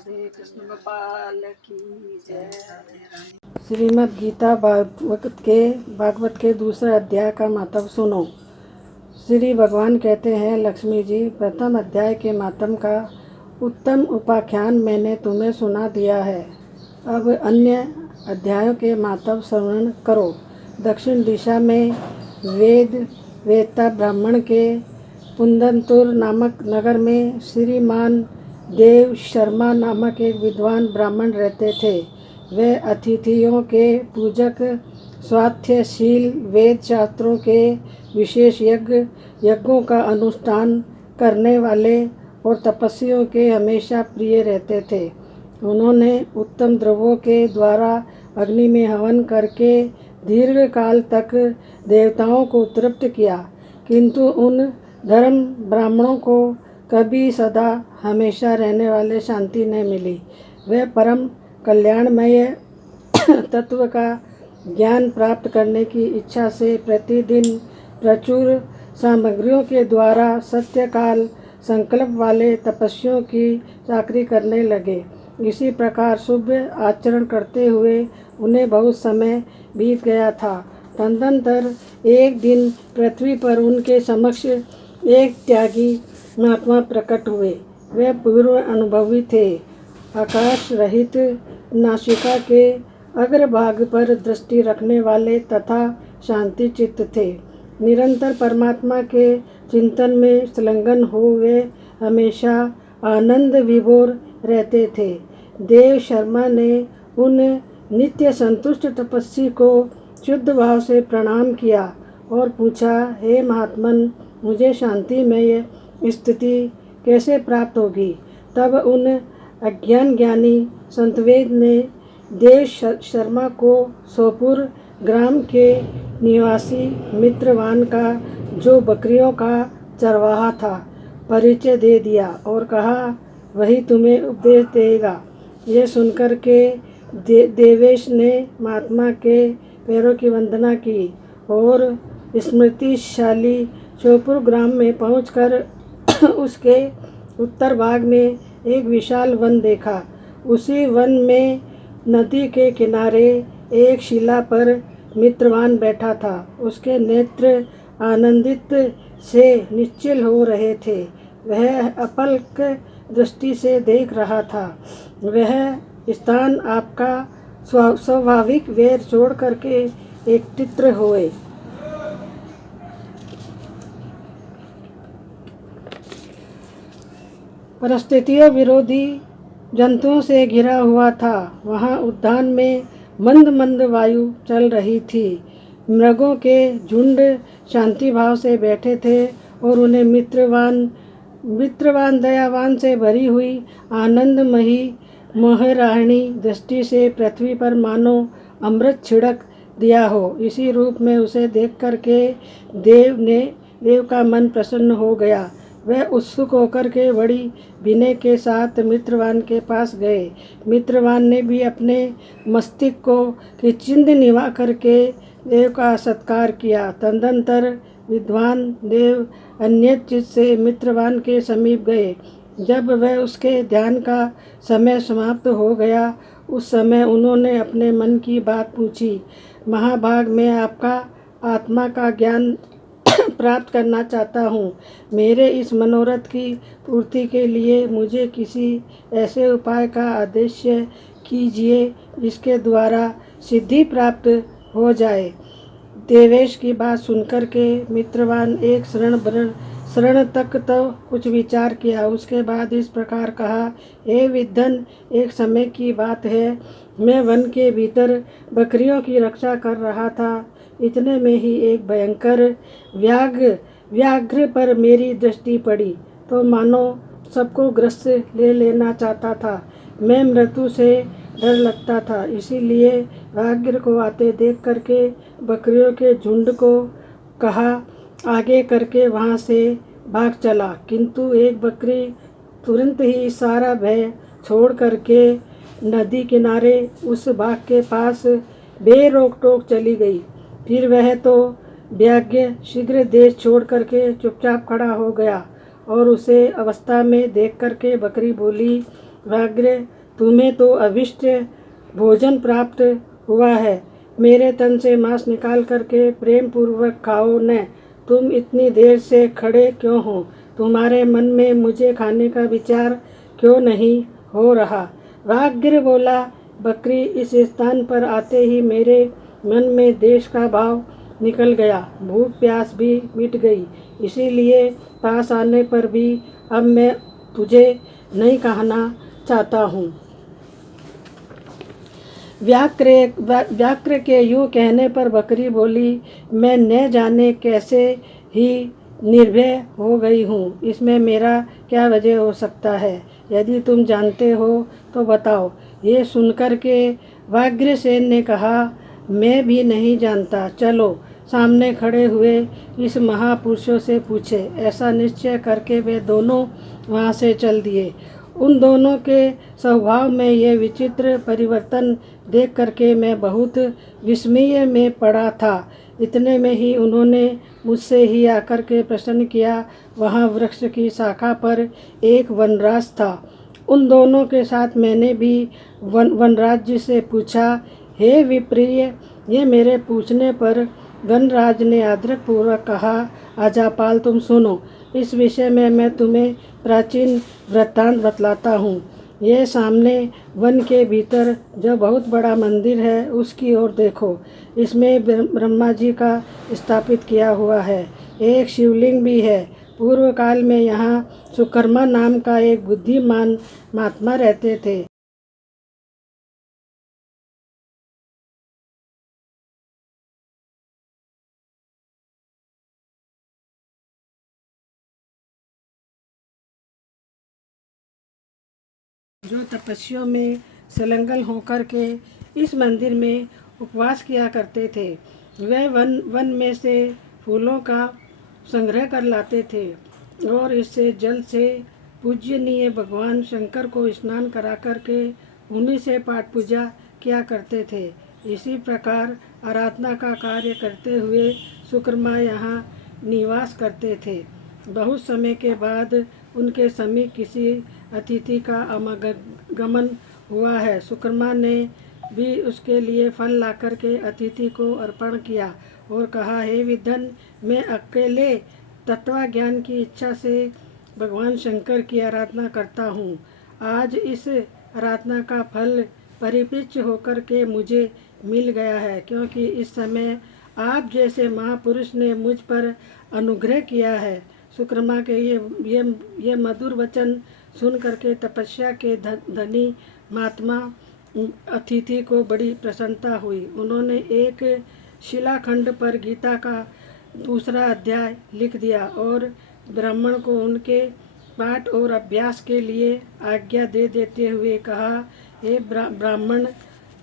राधे कृष्ण गोपाल की जय। श्रीमद् गीता भागवत के दूसरे अध्याय का महत्व सुनो। श्री भगवान कहते हैं, लक्ष्मी जी, प्रथम अध्याय के महत्व का उत्तम उपाख्यान मैंने तुम्हें सुना दिया है। अब अन्य अध्यायों के महत्व श्रवण करो। दक्षिण दिशा में वेदता ब्राह्मण के पुंदनतुर नामक नगर में श्रीमान देव शर्मा नामक एक विद्वान ब्राह्मण रहते थे। वे अतिथियों के पूजक, स्वास्थ्यशील, वेद शास्त्रों के विशेष यज्ञों का अनुष्ठान करने वाले और तपस्वियों के हमेशा प्रिय रहते थे। उन्होंने उत्तम द्रव्यों के द्वारा अग्नि में हवन करके दीर्घ काल तक देवताओं को तृप्त किया, किंतु उन धर्म ब्राह्मणों को कभी सदा हमेशा रहने वाले शांति न मिली। वे परम कल्याणमय तत्व का ज्ञान प्राप्त करने की इच्छा से प्रतिदिन प्रचुर सामग्रियों के द्वारा सत्यकाल संकल्प वाले तपस्वियों की चाकरी करने लगे। इसी प्रकार शुभ आचरण करते हुए उन्हें बहुत समय बीत गया था। तदनंतर एक दिन पृथ्वी पर उनके समक्ष एक त्यागी महात्मा प्रकट हुए। वे पूर्व अनुभवी थे, आकाश रहित नासिका के अग्रभाग पर दृष्टि रखने वाले तथा शांति चित्त थे। निरंतर परमात्मा के चिंतन में संलग्न हो वे हमेशा आनंद विभोर रहते थे। देव शर्मा ने उन नित्य संतुष्ट तपस्वी को शुद्ध भाव से प्रणाम किया और पूछा, हे महात्मन, मुझे शांतिमय स्थिति कैसे प्राप्त होगी? तब उन अज्ञान ज्ञानी संतवेद ने देव शर्मा को सोपुर ग्राम के निवासी मित्रवान का, जो बकरियों का चरवाहा था, परिचय दे दिया और कहा, वही तुम्हें उपदेश देगा। यह सुनकर के देवेश ने महात्मा के पैरों की वंदना की और स्मृतिशाली सोपुर ग्राम में पहुंचकर उसके उत्तर भाग में एक विशाल वन देखा। उसी वन में नदी के किनारे एक शिला पर मित्रवान बैठा था। उसके नेत्र आनंदित से निश्चल हो रहे थे। वह अपलक दृष्टि से देख रहा था। वह स्थान आपका स्वाभाविक वैर छोड़ करके एकत्रित हुए। परिस्थितियों विरोधी जंतुओं से घिरा हुआ था। वहाँ उद्यान में मंद मंद वायु चल रही थी। मृगों के झुंड शांति भाव से बैठे थे और उन्हें मित्रवान दयावान से भरी हुई आनंदमयी मोहराहिणी दृष्टि से पृथ्वी पर मानो अमृत छिड़क दिया हो। इसी रूप में उसे देख करके देव का मन प्रसन्न हो गया। वह उत्सुक होकर के बड़ी विनय के साथ मित्रवान के पास गए। मित्रवान ने भी अपने मस्तिष्क को किंचित निभा करके देव का सत्कार किया। तदनंतर विद्वान देव अन्य चित्त से मित्रवान के समीप गए। जब वह उसके ध्यान का समय समाप्त हो गया, उस समय उन्होंने अपने मन की बात पूछी। महाभाग, मैं आपका आत्मा का ज्ञान प्राप्त करना चाहता हूँ। मेरे इस मनोरथ की पूर्ति के लिए मुझे किसी ऐसे उपाय का आदेश कीजिए जिसके द्वारा सिद्धि प्राप्त हो जाए। देवेश की बात सुनकर के मित्रवान एक क्षण तक तो कुछ विचार किया। उसके बाद इस प्रकार कहा, हे विद्वन, एक समय की बात है, मैं वन के भीतर बकरियों की रक्षा कर रहा था। इतने में ही एक भयंकर व्याघ्र पर मेरी दृष्टि पड़ी तो मानो सबको ग्रस्त ले लेना चाहता था। मैं मृत्यु से डर लगता था, इसीलिए व्याघ्र को आते देख करके बकरियों के झुंड को कहा आगे करके वहाँ से भाग चला, किंतु एक बकरी तुरंत ही सारा भय छोड़ करके नदी किनारे उस बाघ के पास बेरोक टोक चली गई। फिर वह तो व्याघ्र शीघ्र देश छोड़ करके चुपचाप खड़ा हो गया और उसे अवस्था में देख करके बकरी बोली, व्याघ्र, तुम्हें तो अभिष्ट भोजन प्राप्त हुआ है। मेरे तन से मांस निकाल करके प्रेम पूर्वक खाओ न। तुम इतनी देर से खड़े क्यों हो? तुम्हारे मन में मुझे खाने का विचार क्यों नहीं हो रहा? व्याघ्र बोला, बकरी, इस स्थान पर आते ही मेरे मन में देश का भाव निकल गया, भूख प्यास भी मिट गई। इसीलिए पास आने पर भी अब मैं तुझे नहीं कहना चाहता हूँ। व्याघ्र के यूँ कहने पर बकरी बोली, मैं न जाने कैसे ही निर्भय हो गई हूँ। इसमें मेरा क्या वजह हो सकता है? यदि तुम जानते हो तो बताओ। ये सुनकर के व्याघ्रसेन ने कहा, मैं भी नहीं जानता। चलो सामने खड़े हुए इस महापुरुषों से पूछे। ऐसा निश्चय करके वे दोनों वहाँ से चल दिए। उन दोनों के स्वभाव में ये विचित्र परिवर्तन देख करके मैं बहुत विस्मय में पड़ा था। इतने में ही उन्होंने मुझसे ही आकर के प्रश्न किया। वहाँ वृक्ष की शाखा पर एक वनराज था। उन दोनों के साथ मैंने भी वनराज जी से पूछा, हे विप्रिय। ये मेरे पूछने पर वनराज ने आदरपूर्वक कहा, आजापाल, तुम सुनो। इस विषय में मैं तुम्हें प्राचीन वृत्तांत बतलाता हूँ। ये सामने वन के भीतर जो बहुत बड़ा मंदिर है उसकी ओर देखो। इसमें ब्रह्मा जी का स्थापित किया हुआ है। एक शिवलिंग भी है। पूर्व काल में यहाँ सुकर्मा नाम का एक बुद्धिमान महात्मा रहते थे। जो तपस्या में संलग्न होकर के इस मंदिर में उपवास किया करते थे। वे वन में से फूलों का संग्रह कर लाते थे और इससे जल से पूजनीय भगवान शंकर को स्नान करा करके उन्हीं से पाठ पूजा किया करते थे। इसी प्रकार आराधना का कार्य करते हुए सुकर्मा यहाँ निवास करते थे। बहुत समय के बाद उनके समीप किसी अतिथि का आवागमन हुआ है। सुकर्मा ने भी उसके लिए फल लाकर के अतिथि को अर्पण किया और कहा, हे विद्वन, मैं अकेले तत्वज्ञान की इच्छा से भगवान शंकर की आराधना करता हूँ। आज इस आराधना का फल परिपक्व होकर के मुझे मिल गया है, क्योंकि इस समय आप जैसे महापुरुष ने मुझ पर अनुग्रह किया है। सुकर्मा के ये मधुर वचन सुन करके तपस्या के धनी महात्मा अतिथि को बड़ी प्रसन्नता हुई। उन्होंने एक शिलाखंड पर गीता का दूसरा अध्याय लिख दिया और ब्राह्मण को उनके पाठ और अभ्यास के लिए आज्ञा दे देते हुए कहा, हे ब्राह्मण,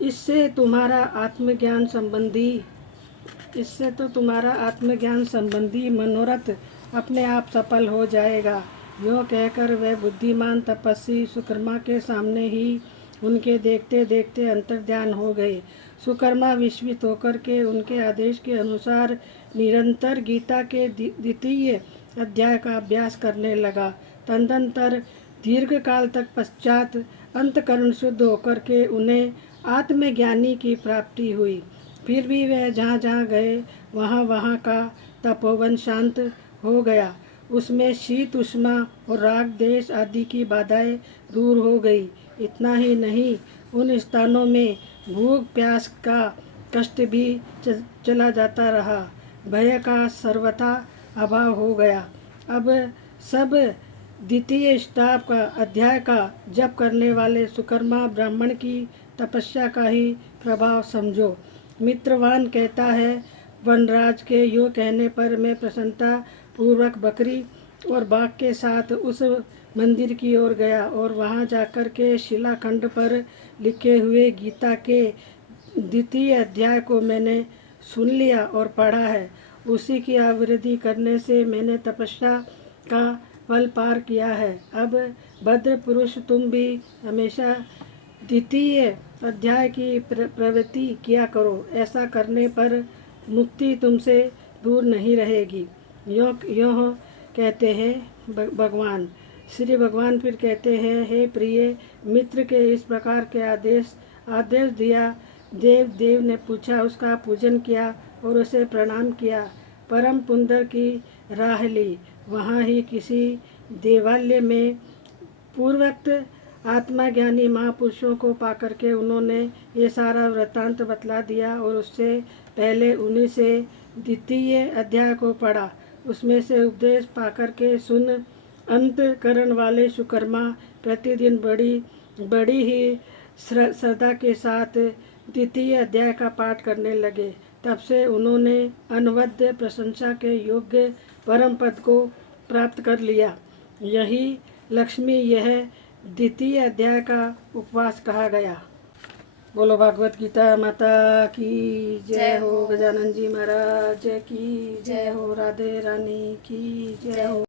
इससे तो तुम्हारा आत्मज्ञान संबंधी मनोरथ अपने आप सफल हो जाएगा। यूँ कहकर वह बुद्धिमान तपस्वी सुकर्मा के सामने ही उनके देखते देखते अंतर्ध्यान हो गए। सुकर्मा विस्मित होकर के उनके आदेश के अनुसार निरंतर गीता के द्वितीय अध्याय का अभ्यास करने लगा। तदनंतर दीर्घ काल तक पश्चात अंतकरण शुद्ध होकर के उन्हें आत्मज्ञानी की प्राप्ति हुई। फिर भी वह जहाँ जहाँ गए वहाँ का तपोवन शांत हो गया। उसमें शीत उष्मा और राग देश आदि की बाधाएं दूर हो गई। इतना ही नहीं, उन स्थानों में भूख प्यास का कष्ट भी चला जाता रहा। भय का सर्वथा अभाव हो गया। अब सब द्वितीय स्ताप का अध्याय का जप करने वाले सुकर्मा ब्राह्मण की तपस्या का ही प्रभाव समझो। मित्रवान कहता है, वनराज के यूँ कहने पर मैं प्रसन्नता पूर्वक बकरी और बाघ के साथ उस मंदिर की ओर गया और वहाँ जाकर के शिलाखंड पर लिखे हुए गीता के द्वितीय अध्याय को मैंने सुन लिया और पढ़ा है। उसी की आवृत्ति करने से मैंने तपस्या का फल पार किया है। अब भद्र पुरुष, तुम भी हमेशा द्वितीय अध्याय की प्रवृत्ति किया करो। ऐसा करने पर मुक्ति तुमसे दूर नहीं रहेगी। यों कहते हैं भगवान। श्री भगवान फिर कहते हैं, हे प्रिय मित्र के इस प्रकार के आदेश दिया। देव ने पूछा, उसका पूजन किया और उसे प्रणाम किया। परम पुंदर की राह ली। वहाँ ही किसी देवालय में पूर्वोक्त आत्मज्ञानी महापुरुषों को पाकर के उन्होंने ये सारा वृत्तांत बतला दिया और उससे पहले उन्हीं से द्वितीय अध्याय को पढ़ा। उसमें से उपदेश पाकर के सुन अंतकरण वाले सुकर्मा प्रतिदिन बड़ी ही श्रद्धा के साथ द्वितीय अध्याय का पाठ करने लगे। तब से उन्होंने अनवद्य प्रशंसा के योग्य परम पद को प्राप्त कर लिया। यही लक्ष्मी यह द्वितीय अध्याय का उपवास कहा गया। बोलो भागवत गीता माता की जय हो। गजानन जी महाराज की जय हो। राधे रानी की जय हो।